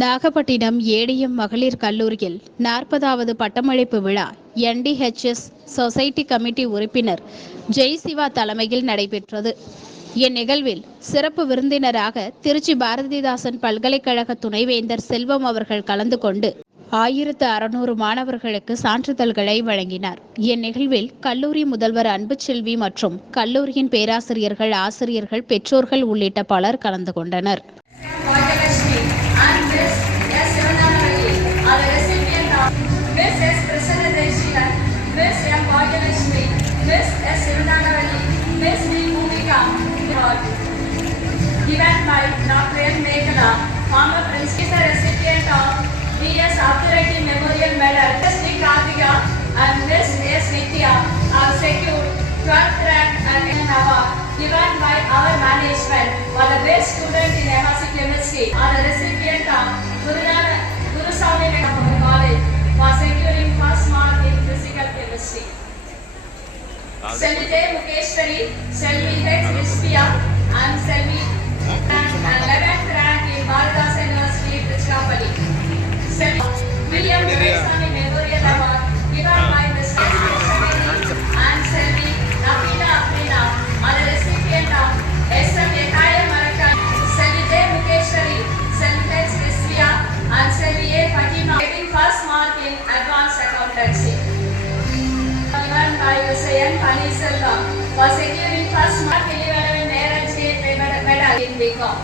Nagapattinam ATM மகளிர் கல்லூரியில் நாற்பதாவது பட்டமளிப்பு விழா என்டிஹெச்எஸ் சொசைட்டி கமிட்டி உறுப்பினர் ஜெய் சிவா தலைமையில் நடைபெற்றது. இந்நிகழ்வில் சிறப்பு விருந்தினராக திருச்சி பாரதிதாசன் பல்கலைக்கழக துணைவேந்தர் செல்வம் அவர்கள் கலந்து கொண்டு ஆயிரத்து அறுநூறு மாணவர்களுக்கு சான்றிதழ்களை வழங்கினார். இந்நிகழ்வில் கல்லூரி முதல்வர் அன்புச்செல்வி மற்றும் கல்லூரியின் பேராசிரியர்கள் ஆசிரியர்கள் பெற்றோர்கள் உள்ளிட்ட பலர் கலந்து கொண்டனர். Given by our management for the best student in MSc Chemistry and the recipient of Guru Guruswami Vivekananda College for securing first mark in physical chemistry. Selvi Mukeshwari, Selvi H. Vishpia and Selvi and 11th advanced accountancy given by Mr. N. Paneerselvam for securing first mark eleven Nairaj medal in BCom.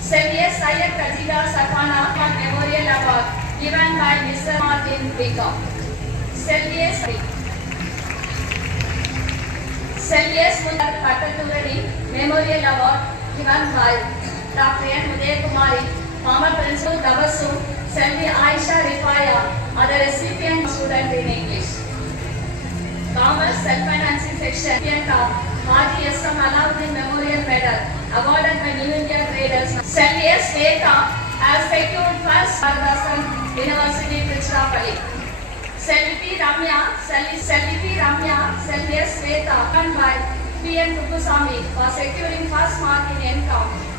Xavier Syed Kajida Sakwana Memorial Award given by Mr. Martin BCom. Xavier Xavier Mundar Pataturadi Memorial Award given by Dr. N. Uday Kumari, former principal Dabasu, Xavier Aisha Rifaya and in English. Commerce Self-Financing Section, Haji S. from Alauddin Memorial Medal, awarded by New India Traders. Shelly S. Neta has secured first Bhargasan University, Trichinopalli. Shelly P. Ramya, Shelly, Shelly P. Ramya, Shelly S. Neta, and by P. N. Kukusami for securing first mark in NCOM.